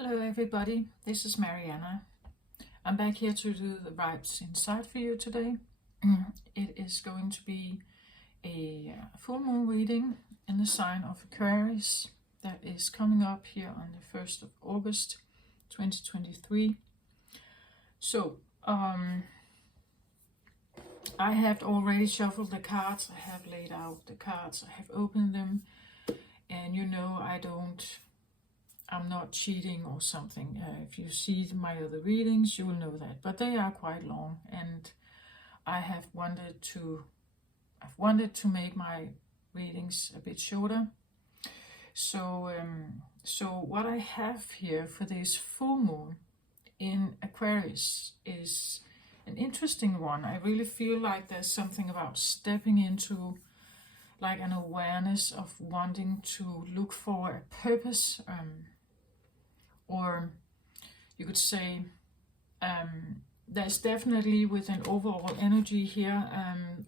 Hello everybody, this is Mariana. I'm back here to do the vibes inside for you today. It is going to be a full moon reading in the sign of Aquarius that is coming up here on the 1st of August 2023. So, I have already shuffled the cards, I have laid out the cards, I have opened them, and you know I'm not cheating or something. If you see my other readings, you will know that. But they are quite long, and I've wanted to make my readings a bit shorter. So what I have here for this full moon in Aquarius is an interesting one. I really feel like there's something about stepping into like an awareness of wanting to look for a purpose, or you could say there's definitely with an overall energy here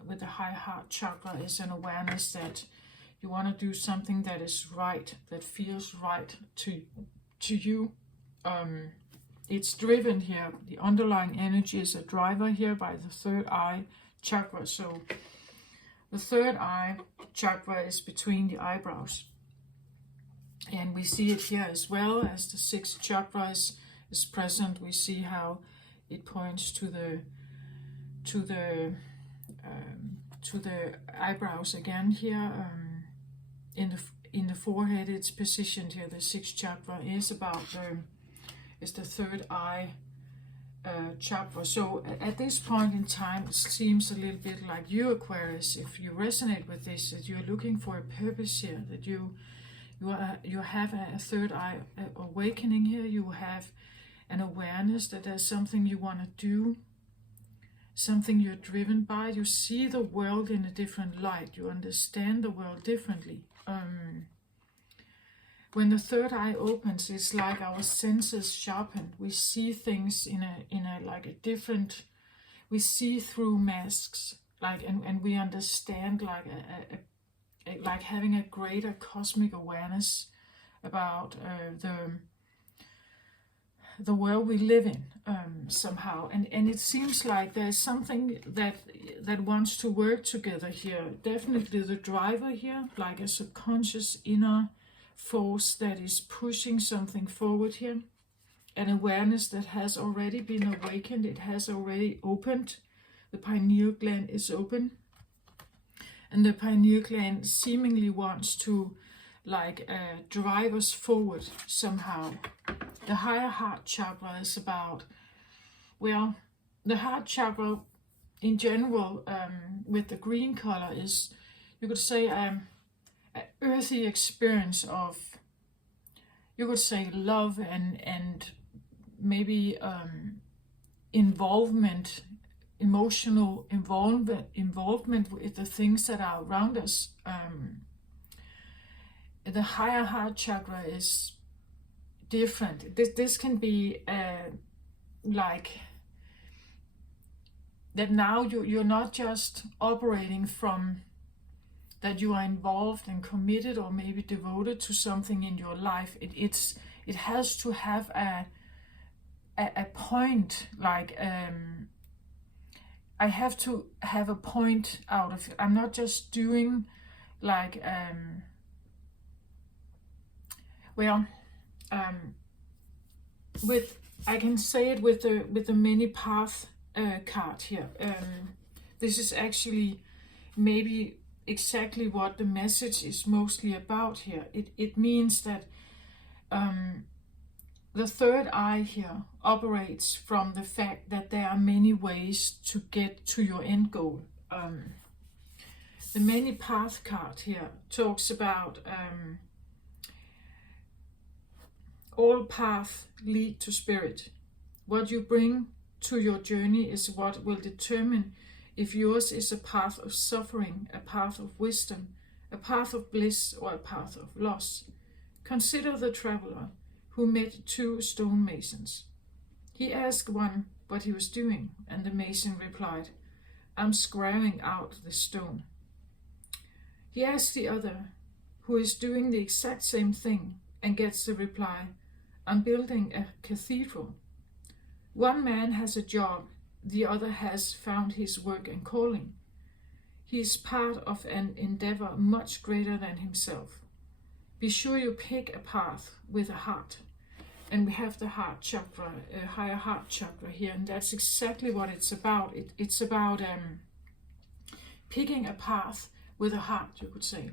with the high heart chakra is an awareness that you want to do something that is right, that feels right to you. It's driven here, the underlying energy is a driver here by the third eye chakra. So the third eye chakra is between the eyebrows. And we see it here as well as the sixth chakra is present. We see how it points to the eyebrows again here. In the forehead, it's positioned here. The sixth chakra is the third eye chakra. So at this point in time, it seems a little bit like you, Aquarius, if you resonate with this, that you're looking for a purpose here, that you have a third eye awakening here. You have an awareness that there's something you want to do, something you're driven by. You see the world in a different light. You understand the world differently. When the third eye opens, it's like our senses sharpen. We see things in a like a different. We see through masks, like and we understand like having a greater cosmic awareness about the world we live in somehow, and it seems like there's something that wants to work together here. Definitely the driver here, like a subconscious inner force that is pushing something forward here, an awareness that has already been awakened. It has already opened. The pineal gland is open. And the pineal gland seemingly wants to drive us forward somehow. The higher heart chakra is about, well, the heart chakra in general with the green color is, you could say, an earthy experience of, you could say, love and maybe involvement, emotional involvement with the things that are around us. The higher heart chakra is different. This can be like that now you're not just operating from that you are involved and committed or maybe devoted to something in your life. It has to have a point, like I have to have a point out of it. I'm not just doing like with, I can say it with the many path card here. This is actually maybe exactly what the message is mostly about here. It means that the third eye here operates from the fact that there are many ways to get to your end goal. The many path card here talks about all paths lead to spirit. What you bring to your journey is what will determine if yours is a path of suffering, a path of wisdom, a path of bliss, or a path of loss. Consider the traveler who met two stonemasons. He asked one what he was doing, and the mason replied, "I'm squaring out the stone." He asked the other, who is doing the exact same thing, and gets the reply, I'm building a cathedral. One man has a job, the other has found his work and calling. He is part of an endeavor much greater than himself. Be sure you pick a path with a heart. And we have the heart chakra, higher heart chakra here, and that's exactly what it's about. It's about picking a path with a heart, you could say.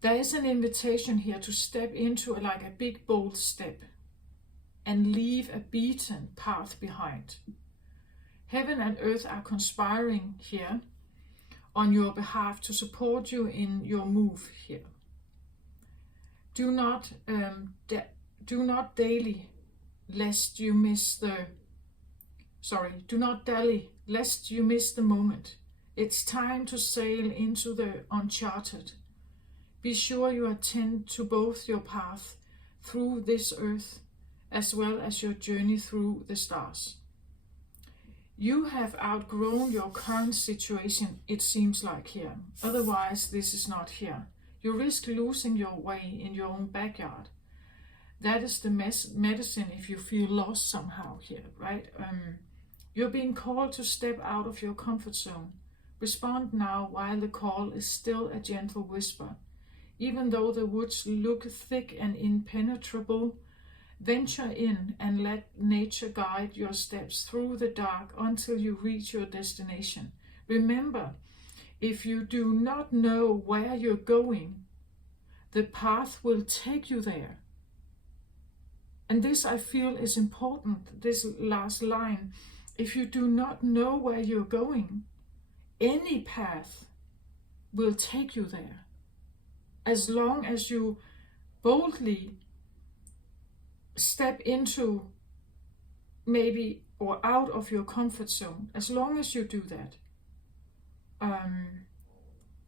There is an invitation here to step into like a big bold step and leave a beaten path behind. Heaven and earth are conspiring here on your behalf to support you in your move here. Do not dally, lest you miss the moment. It's time to sail into the uncharted. Be sure you attend to both your path through this earth as well as your journey through the stars. You have outgrown your current situation, it seems like here. Otherwise, this is not here. You risk losing your way in your own backyard. That is the medicine if you feel lost somehow here, right? You're being called to step out of your comfort zone. Respond now while the call is still a gentle whisper. Even though the woods look thick and impenetrable, venture in and let nature guide your steps through the dark until you reach your destination. Remember, if you do not know where you're going, the path will take you there. And this I feel is important, this last line. If you do not know where you're going, any path will take you there. As long as you boldly step into maybe or out of your comfort zone, as long as you do that,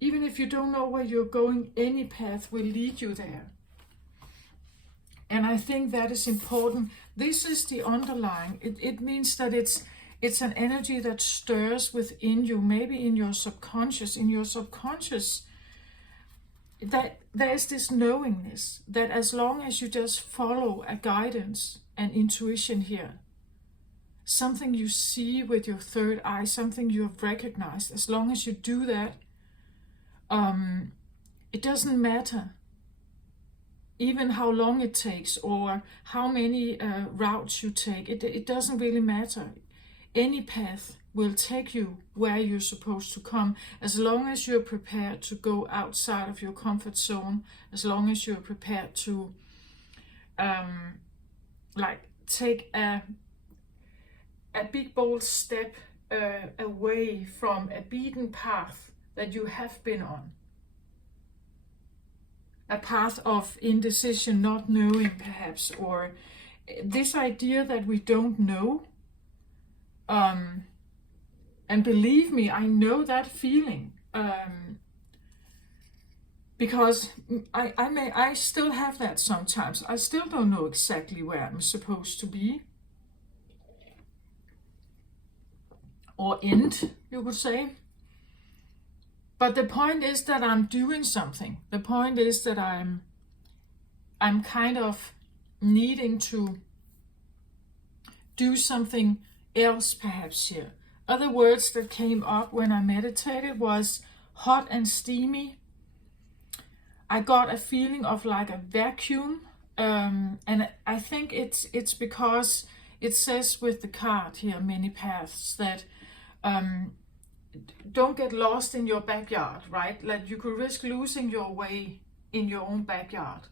even if you don't know where you're going, any path will lead you there. And I think that is important. This is the underlying. It means that it's an energy that stirs within you, maybe in your subconscious. In your subconscious, that there is this knowingness that as long as you just follow a guidance and intuition here, something you see with your third eye, something you have recognized, as long as you do that, it doesn't matter even how long it takes or how many routes you take. It doesn't really matter. Any path will take you where you're supposed to come, as long as you're prepared to go outside of your comfort zone, as long as you're prepared to take a big bold step away from a beaten path that you have been on. A path of indecision, not knowing perhaps, or this idea that we don't know. And believe me, I know that feeling, because I still have that sometimes. I still don't know exactly where I'm supposed to be or end, you could say. But the point is that I'm doing something. The point is that I'm kind of needing to do something else perhaps here. Other words that came up when I meditated was hot and steamy. I got a feeling of like a vacuum, and I think it's because it says with the card here, many paths, that don't get lost in your backyard, right? Like you could risk losing your way in your own backyard.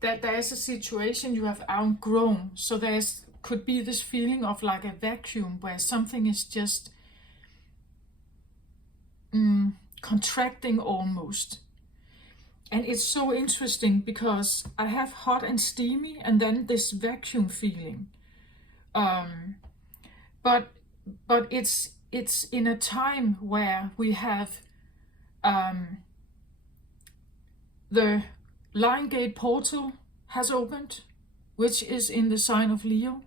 That there's a situation you have outgrown, so could be this feeling of like a vacuum where something is just contracting almost. And it's so interesting because I have hot and steamy and then this vacuum feeling. But it's in a time where we have the Lion Gate portal has opened, which is in the sign of Leo.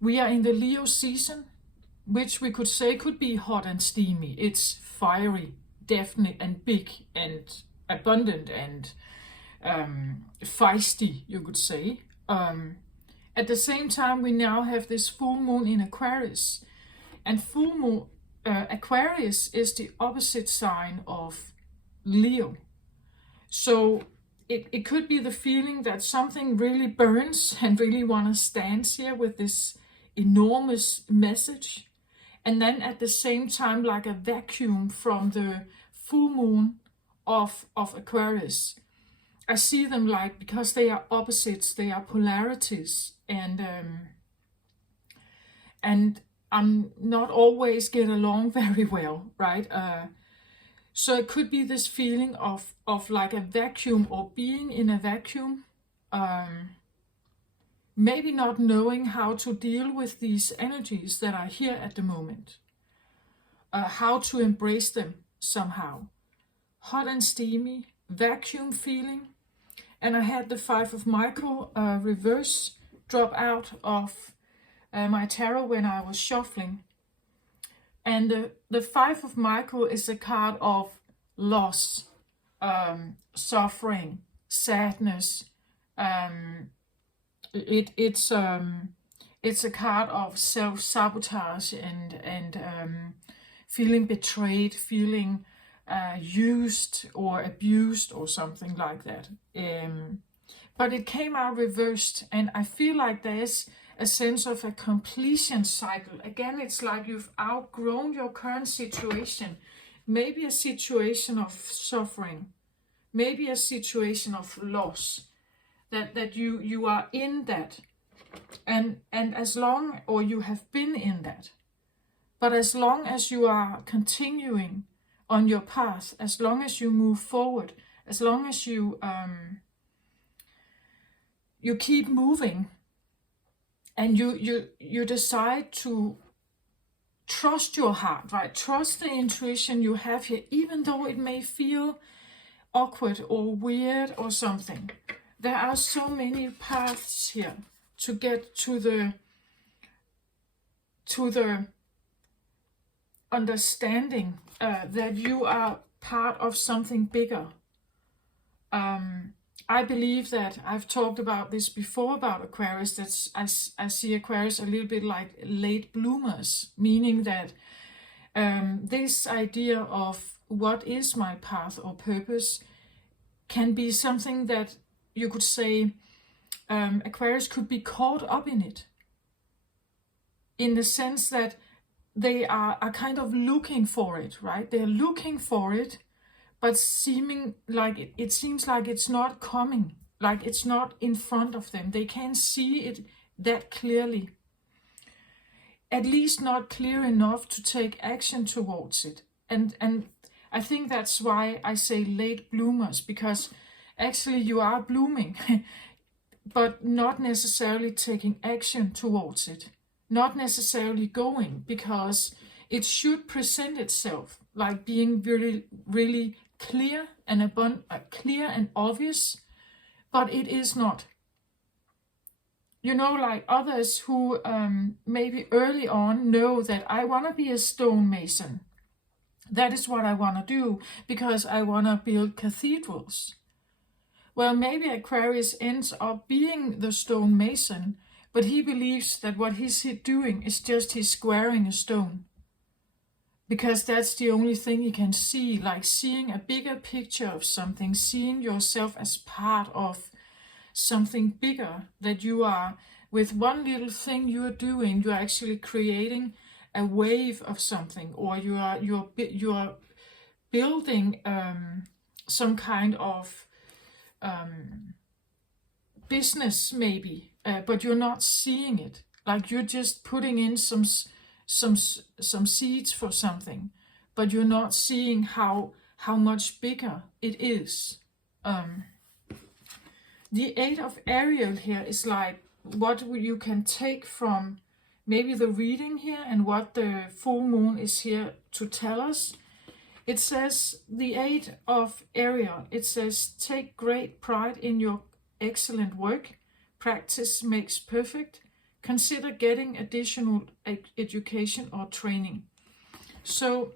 We are in the Leo season, which we could say could be hot and steamy. It's fiery, definite and big and abundant and feisty, you could say. At the same time, we now have this full moon in Aquarius, and full moon Aquarius is the opposite sign of Leo. So it could be the feeling that something really burns and really want to stand here with this enormous message. And then at the same time, like a vacuum from the full moon of Aquarius. I see them like, because they are opposites, they are polarities, and I'm not always get along very well, right? So it could be this feeling of like a vacuum, or being in a vacuum, maybe not knowing how to deal with these energies that are here at the moment, how to embrace them somehow. Hot and steamy, vacuum feeling. And I had the Five of Michael reverse drop out of my tarot when I was shuffling. And the Five of Michael is a card of loss, suffering, sadness. It's a card of self-sabotage and feeling betrayed, feeling used or abused or something like that. But it came out reversed, and I feel like there's a sense of a completion cycle. Again, it's like you've outgrown your current situation. Maybe a situation of suffering, maybe a situation of loss, that you are in that. And as long, or you have been in that, but as long as you are continuing on your path, as long as you move forward, as long as you keep moving, and you decide to trust your heart, right? Trust the intuition you have here, even though it may feel awkward or weird or something. There are so many paths here to get to the understanding that you are part of something bigger. I believe that I've talked about this before about Aquarius, that I see Aquarius a little bit like late bloomers, meaning that this idea of what is my path or purpose can be something that you could say Aquarius could be caught up in it, in the sense that they are kind of looking for it, right? They're looking for it, but seeming like it seems like it's not coming, like it's not in front of them. They can't see it that clearly, at least not clear enough to take action towards it. And I think that's why I say late bloomers, because actually you are blooming, but not necessarily taking action towards it. Not necessarily going, because it should present itself like being really, really clear and clear and obvious, but it is not. You know, like others who maybe early on know that I want to be a stonemason. That is what I want to do, because I want to build cathedrals. Well, maybe Aquarius ends up being the stonemason, but he believes that what he's doing is just he's squaring a stone. Because that's the only thing he can see, like seeing a bigger picture of something, seeing yourself as part of something bigger, that you are, with one little thing you are doing, you're actually creating a wave of something, or you are building some kind of business maybe, but you're not seeing it. Like you're just putting in some seeds for something, but you're not seeing how much bigger it is. The Eight of Ariel here is like what you can take from maybe the reading here and what the full moon is here to tell us. It says, the Eight of Ariel, it says, take great pride in your excellent work. Practice makes perfect. Consider getting additional education or training. So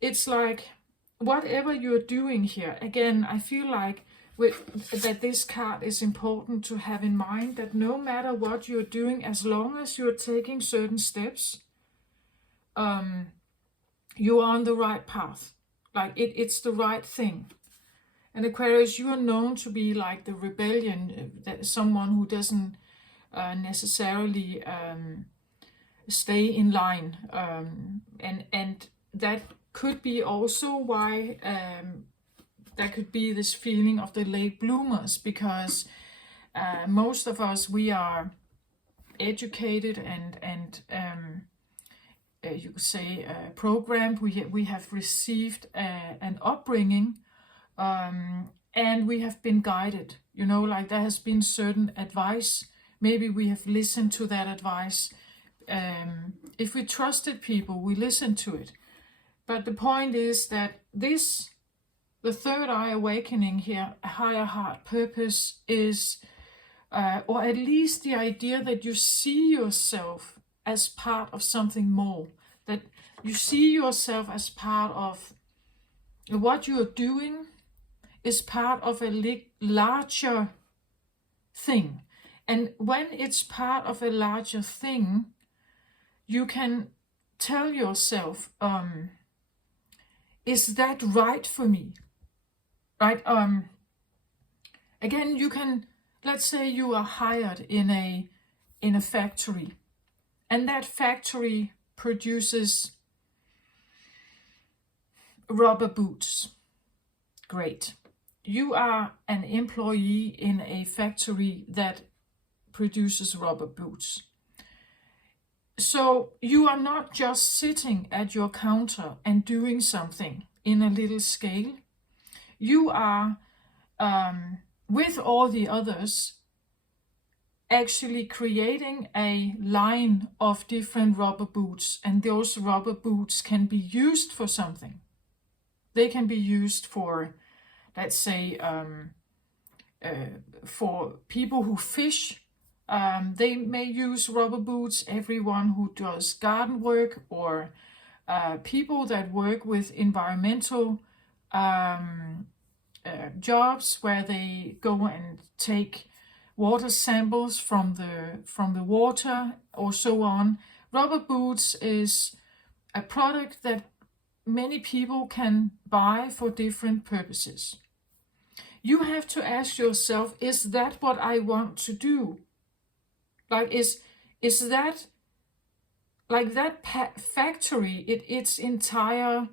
it's like whatever you're doing here, again, I feel like that this card is important to have in mind, that no matter what you're doing, as long as you're taking certain steps, you are on the right path. Like it's the right thing. And Aquarius, you are known to be like the rebellion, that someone who doesn't necessarily stay in line, and that could be also why there could be this feeling of the late bloomers, because most of us, we are educated and you could say programmed. We have received an upbringing, and we have been guided. You know, like there has been certain advice. Maybe we have listened to that advice. If we trusted people, we listened to it. But the point is that the third eye awakening here, higher heart purpose, is, or at least the idea that you see yourself as part of something more, that you see yourself as part of what you are doing is part of a larger thing. And when it's part of a larger thing, you can tell yourself, is that right for me? Right? Again, you can, let's say you are hired in a factory, and that factory produces rubber boots. Great. You are an employee in a factory that produces rubber boots. So you are not just sitting at your counter and doing something in a little scale. You are, with all the others, actually creating a line of different rubber boots, and those rubber boots can be used for something. They can be used for, let's say, for people who fish. They may use rubber boots. Everyone who does garden work, or people that work with environmental jobs, where they go and take water samples from the water or so on. Rubber boots is a product that many people can buy for different purposes. You have to ask yourself, is that what I want to do? Like, is that, like that factory, its entire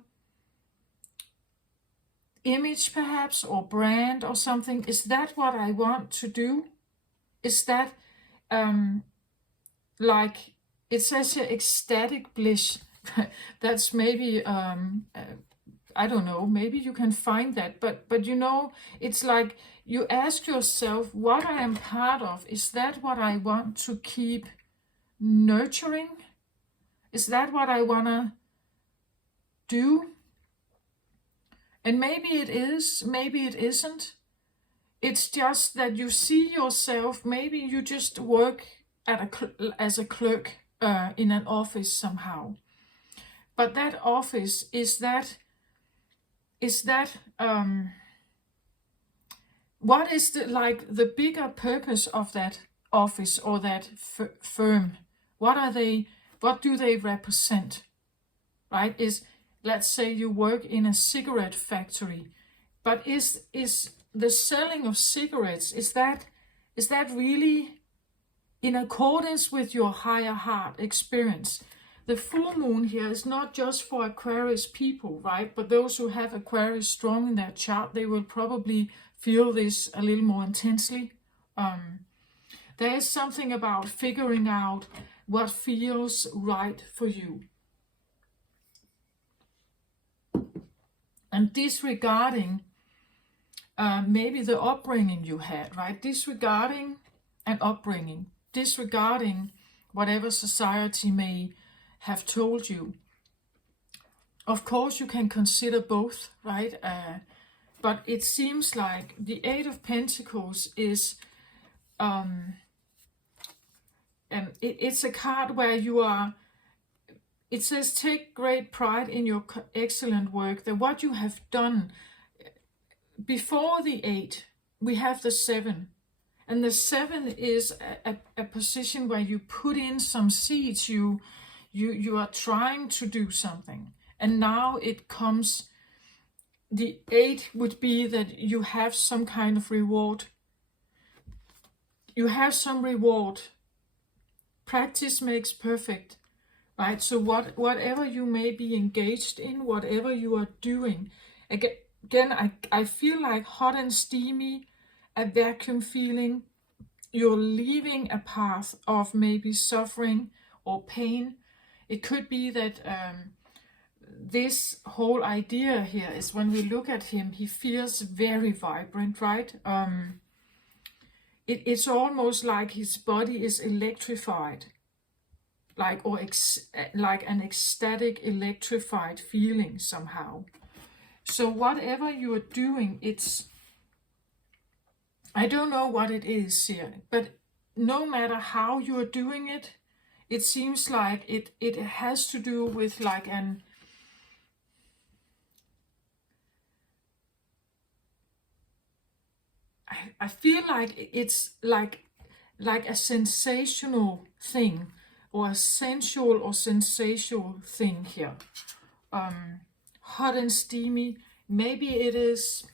image perhaps, or brand or something, is that what I want to do? Is that, like, it says here, ecstatic bliss. That's maybe, I don't know, maybe you can find that, but you know, it's like you ask yourself, what I am part of, is that what I want to keep nurturing? Is that what I want to do? And maybe it is, maybe it isn't. It's just that you see yourself, maybe you just work as a clerk in an office somehow. But that office, is that what is the bigger purpose of that office or that firm? What do they represent? Right? Let's say you work in a cigarette factory, but is the selling of cigarettes, is that really in accordance with your higher heart experience? The full moon here is not just for Aquarius people, right? But those who have Aquarius strong in their chart, they will probably feel this a little more intensely. There is something about figuring out what feels right for you. And disregarding maybe the upbringing you had, right? Disregarding an upbringing, disregarding whatever society may have told you. Of course, you can consider both, right? But it seems like the Eight of Pentacles is, it's a card where you are, it says, take great pride in your excellent work, that what you have done before the Eight, we have the 7. And the 7 is a position where you put in some seeds. You are trying to do something. And now it comes, the 8 would be that you have some kind of reward. You have some reward. Practice makes perfect, right? So whatever you may be engaged in, whatever you are doing, again, I feel like hot and steamy, a vacuum feeling. You're leaving a path of maybe suffering or pain. It could be that this whole idea here is, when we look at him, he feels very vibrant, right? It's almost like his body is electrified, like like an ecstatic, electrified feeling somehow. So whatever you are doing, I don't know what it is here, but no matter how you are doing it, it seems like it has to do with like I feel like it's like a sensational thing, or a sensual or sensational thing here. Hot and steamy. Maybe it is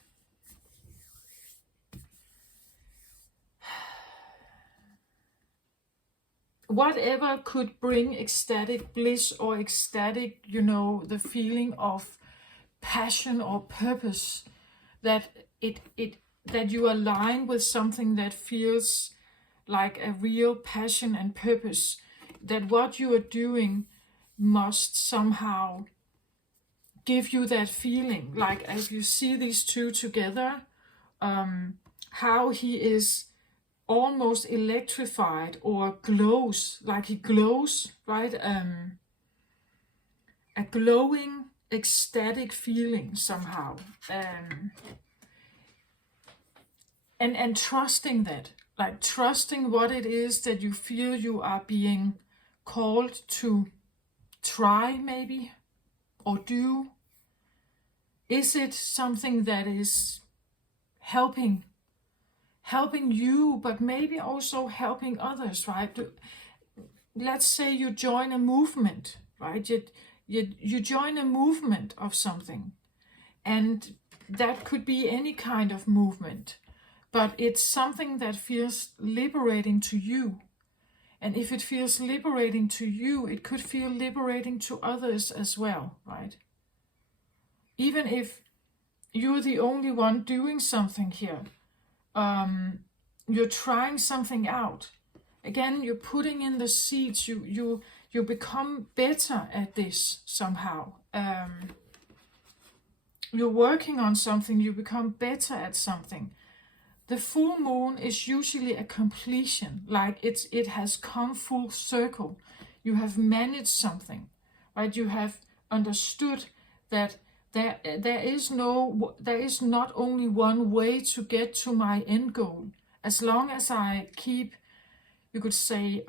whatever could bring ecstatic bliss or ecstatic, the feeling of passion or purpose, that that you align with something that feels like a real passion and purpose, that what you are doing must somehow give you that feeling. Like if you see these two together, how he is almost electrified or glows, like he glows, right? A glowing, ecstatic feeling somehow. And trusting that, like trusting what it is that you feel you are being called to try, maybe, or do. Is it something that is helping you, but maybe also helping others, right? Let's say you join a movement, right? You join a movement of something, and that could be any kind of movement, but it's something that feels liberating to you. And if it feels liberating to you, it could feel liberating to others as well, right? Even if you're the only one doing something here, you're trying something out. Again, you're putting in the seeds. You become better at this somehow. You're working on something. You become better at something. The full moon is usually a completion, like it has come full circle. You have managed something, right? You have understood that there is not only one way to get to my end goal. As long as I keep, you could say,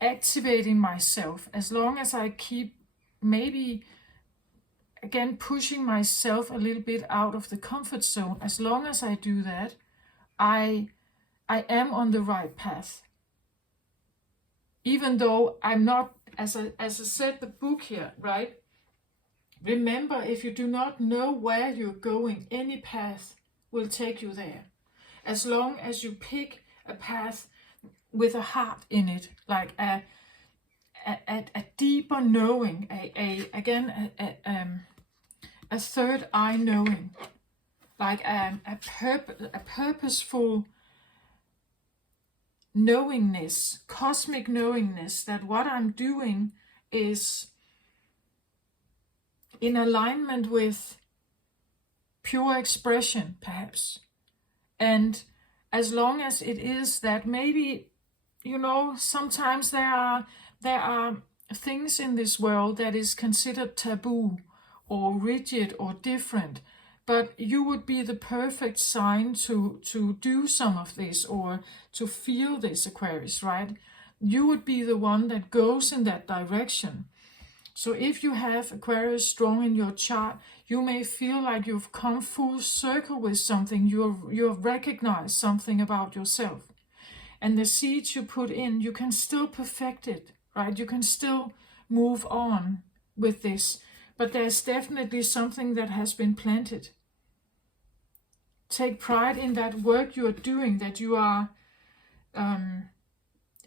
activating myself, as long as I keep maybe again pushing myself a little bit out of the comfort zone, as long as I do that, I am on the right path. Even though I'm not, as I said, the book here, right? Remember, if you do not know where you're going, any path will take you there. As long as you pick a path with a heart in it, like a deeper knowing, a third eye knowing, like a purposeful knowingness, cosmic knowingness, that what I'm doing is in alignment with pure expression, perhaps. And as long as it is that, maybe, sometimes there are things in this world that is considered taboo or rigid or different, but you would be the perfect sign to do some of this, or to feel this, Aquarius, right? You would be the one that goes in that direction. So if you have Aquarius strong in your chart, you may feel like you've come full circle with something. You have recognized something about yourself. And the seeds you put in, you can still perfect it, right? You can still move on with this. But there's definitely something that has been planted. Take pride in that work you are doing, that you are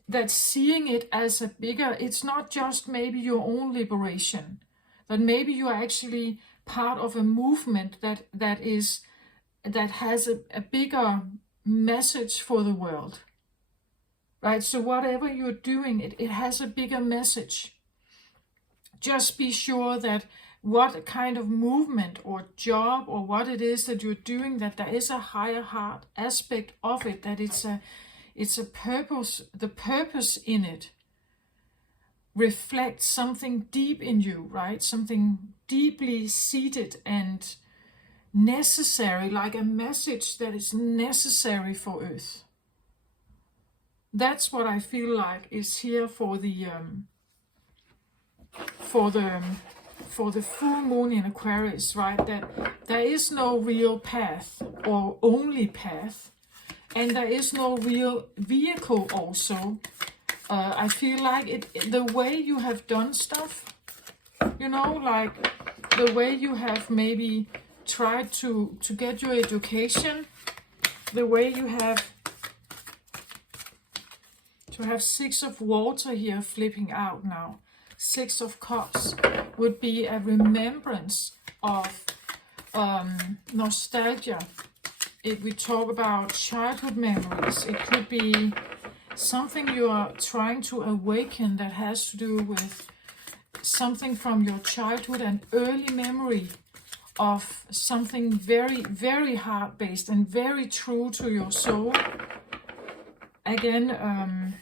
that seeing it as a bigger, it's not just maybe your own liberation, but maybe you are actually part of a movement that has a bigger message for the world, right? So whatever you're doing, it has a bigger message. Just be sure that what kind of movement or job or what it is that you're doing, that there is a higher heart aspect of it, that it's a purpose. The purpose in it reflects something deep in you, right? Something deeply seated and necessary, like a message that is necessary for Earth. That's what I feel like is here for the full moon in Aquarius, right? That there is no real path or only path, and there is no real vehicle also. I feel like the way you have done stuff, you know, like the way you have maybe tried to get your education, the way you have to have 6 of water here flipping out now. 6 of Cups would be a remembrance of nostalgia. If we talk about childhood memories, it could be something you are trying to awaken that has to do with something from your childhood, an early memory of something very, very heart-based and very true to your soul. Again,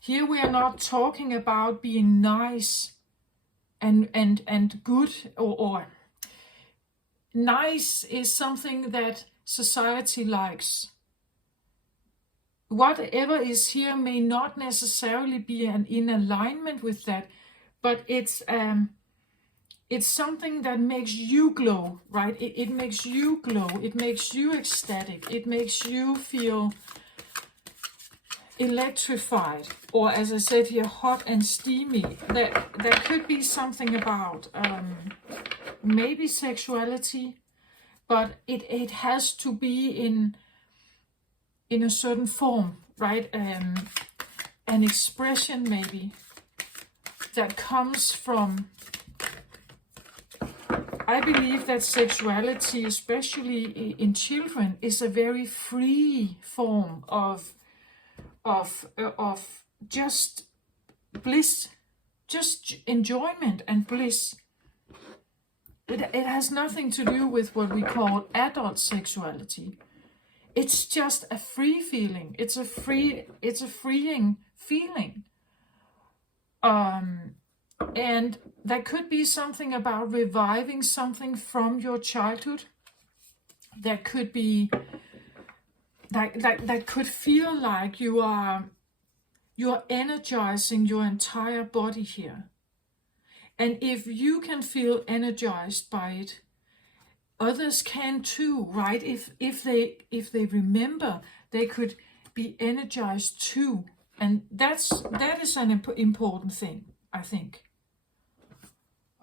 here we are not talking about being nice and good, or nice is something that society likes. Whatever is here may not necessarily be in alignment with that, but it's something that makes you glow, right? It makes you glow, it makes you ecstatic, it makes you feel electrified, or as I said here, hot and steamy. There could be something about maybe sexuality, but it has to be in a certain form, right? An expression maybe that comes from, I believe that sexuality, especially in children, is a very free form of just bliss, just enjoyment and bliss. It has nothing to do with what we call adult sexuality. It's just a free feeling. It's a freeing feeling. And there could be something about reviving something from your childhood. There could be that could feel like you are energizing your entire body here. And if you can feel energized by it, others can too, right? If they remember, they could be energized too. And that is an important thing, I think.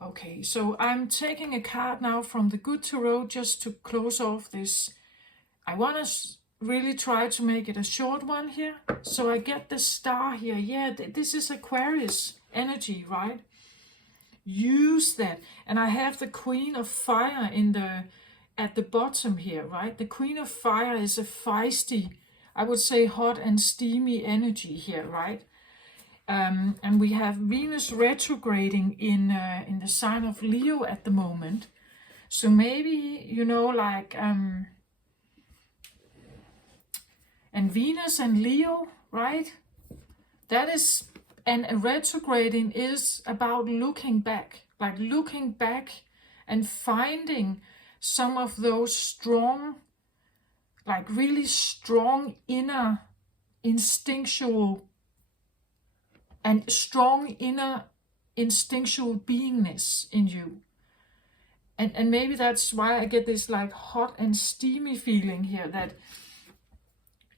Okay, so I'm taking a card now from the Good Tarot just to close off this. I want to really try to make it a short one here. So I get the star here. Yeah, this is Aquarius energy, right? Use that. And I have the Queen of Fire at the bottom here, right? The Queen of Fire is a feisty, I would say hot and steamy energy here, right? And we have Venus retrograding in the sign of Leo at the moment. So maybe, you know, like, and Venus and Leo, right? That is, and retrograding is about looking back, like looking back and finding some of those strong, like really strong inner instinctual and strong inner instinctual beingness in you. And maybe that's why I get this like hot and steamy feeling here, that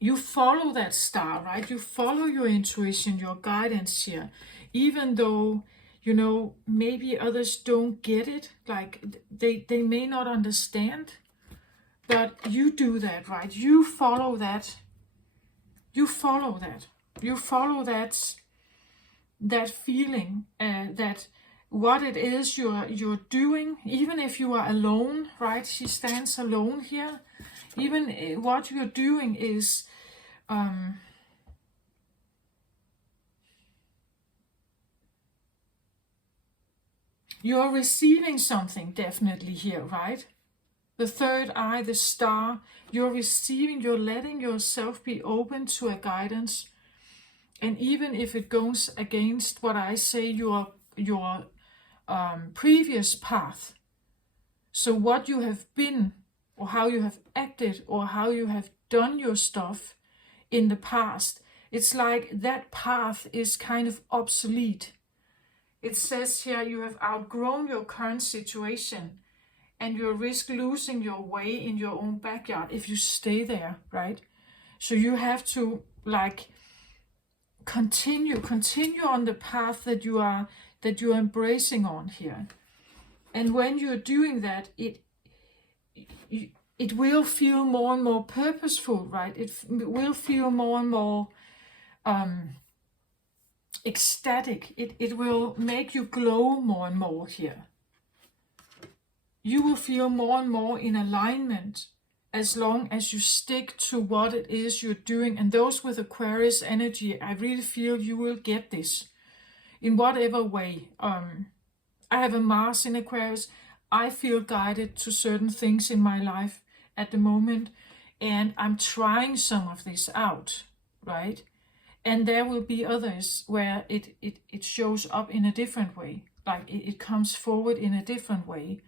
you follow that star, right? You follow your intuition, your guidance here, even though, you know, maybe others don't get it, like they may not understand, but you do that, right? You follow that. You follow that. You follow that feeling, that what it is you're doing, even if you are alone, right? She stands alone here. Even what you're doing is you're receiving something definitely here, right? The third eye, the star, you're receiving, you're letting yourself be open to a guidance. And even if it goes against what I say, your previous path, so what you have been, or how you have acted, or how you have done your stuff in the past, it's like that path is kind of obsolete. It says here you have outgrown your current situation and you risk losing your way in your own backyard if you stay there, right? So you have to like continue on the path that you're embracing on here. And when you're doing that, it will feel more and more purposeful, right? It will feel more and more ecstatic. It will make you glow more and more here. You will feel more and more in alignment as long as you stick to what it is you're doing. And those with Aquarius energy, I really feel you will get this in whatever way. I have a Mars in Aquarius. I feel guided to certain things in my life at the moment, and I'm trying some of this out, right? And there will be others where it shows up in a different way, like it comes forward in a different way.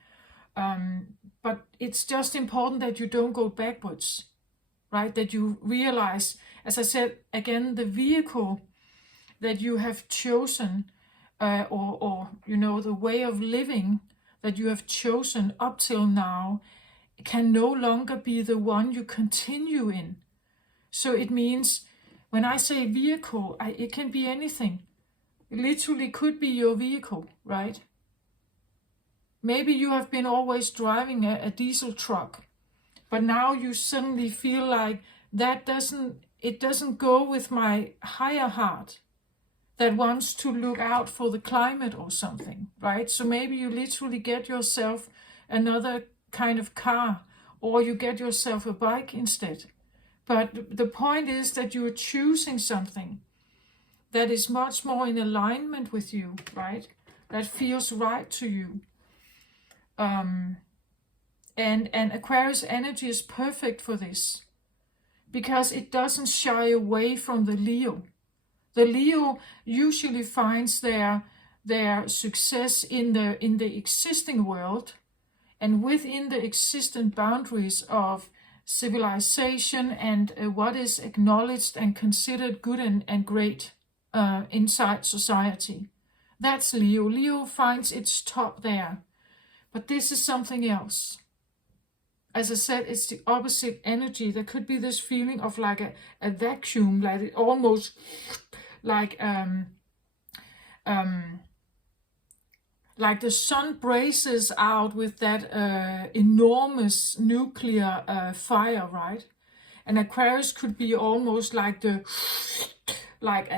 But it's just important that you don't go backwards, right? That you realize, as I said, again, the vehicle that you have chosen, or you know, the way of living that you have chosen up till now can no longer be the one you continue in. So it means, when I say vehicle, it can be anything. It literally could be your vehicle, right? Maybe you have been always driving a diesel truck, but now you suddenly feel like it doesn't go with my higher heart that wants to look out for the climate or something, right? So maybe you literally get yourself another kind of car, or you get yourself a bike instead. But the point is that you're choosing something that is much more in alignment with you, right? That feels right to you. And Aquarius energy is perfect for this, because it doesn't shy away from the Leo. The Leo usually finds their success in the existing world and within the existing boundaries of civilization and what is acknowledged and considered good and great inside society. That's Leo. Leo finds its top there. But this is something else. As I said, it's the opposite energy. There could be this feeling of like a vacuum, like it almost like the sun braces out with that enormous nuclear fire, right? And Aquarius could be almost like like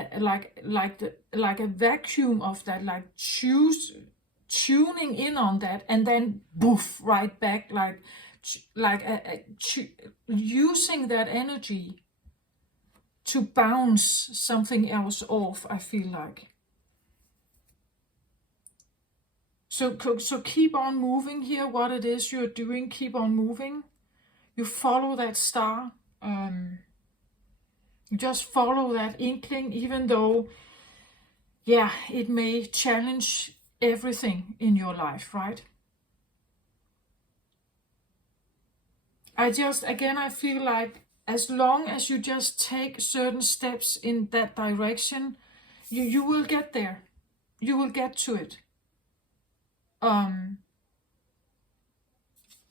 a vacuum of that, like tuning in on that, and then boof, right back, using that energy to bounce something else off, I feel like. So keep on moving here, what it is you're doing, keep on moving. You follow that star. You just follow that inkling, even though, yeah, it may challenge everything in your life, right? I feel like as long as you just take certain steps in that direction, you will get there. you will get to it.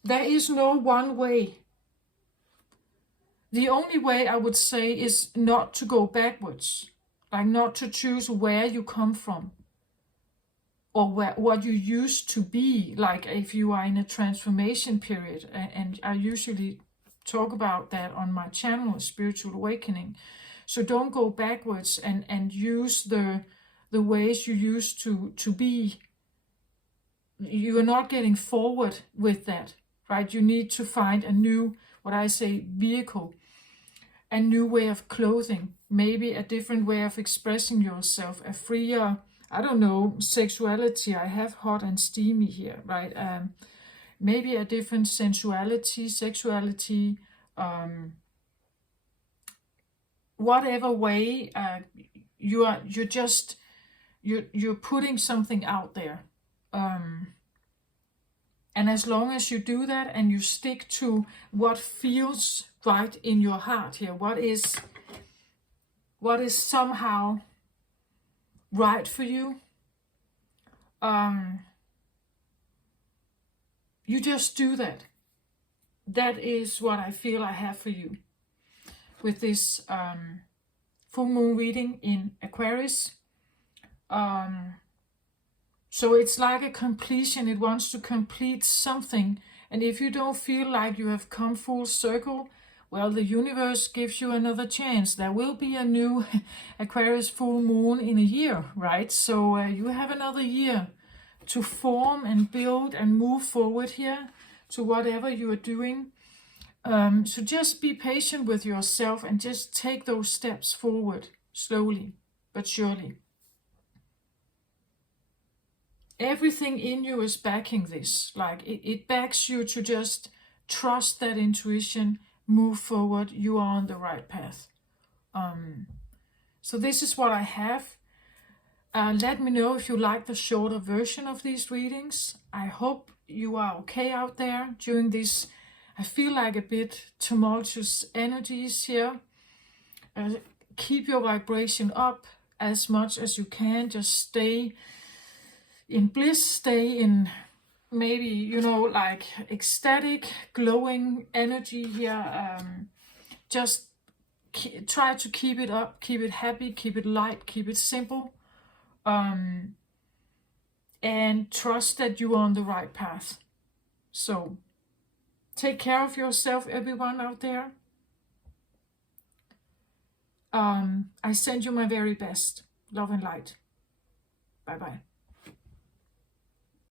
There is no one way. The only way, I would say, is not to go backwards, like not to choose where you come from or what you used to be, like if you are in a transformation period. And I usually talk about that on my channel, Spiritual Awakening. So don't go backwards and use the ways you used to be. You are not getting forward with that, right? You need to find a new, what I say, vehicle, a new way of clothing, maybe a different way of expressing yourself, a freer, I don't know, sexuality. I have hot and steamy here, right? Maybe a different sensuality, sexuality, whatever way. You're putting something out there. And as long as you do that and you stick to what feels right in your heart here, what is somehow right for you, you just do that. That is what I feel I have for you with this full moon reading in Aquarius. So it's like a completion. It wants to complete something. And if you don't feel like you have come full circle, well, the universe gives you another chance. There will be a new Aquarius full moon in a year, right? So you have another year to form and build and move forward here to whatever you are doing. So just be patient with yourself and just take those steps forward slowly but surely. Everything in you is backing this. Like it backs you to just trust that intuition, move forward. You are on the right path. So this is what I have. Let me know if you like the shorter version of these readings. I hope you are okay out there during this, I feel like a bit tumultuous energies here. Keep your vibration up as much as you can. Just stay in bliss, stay in maybe, like ecstatic, glowing energy here. Just try to keep it up, keep it happy, keep it light, keep it simple. And trust that you are on the right path. So take care of yourself, everyone out there. I send you my very best. Love and light. Bye-bye.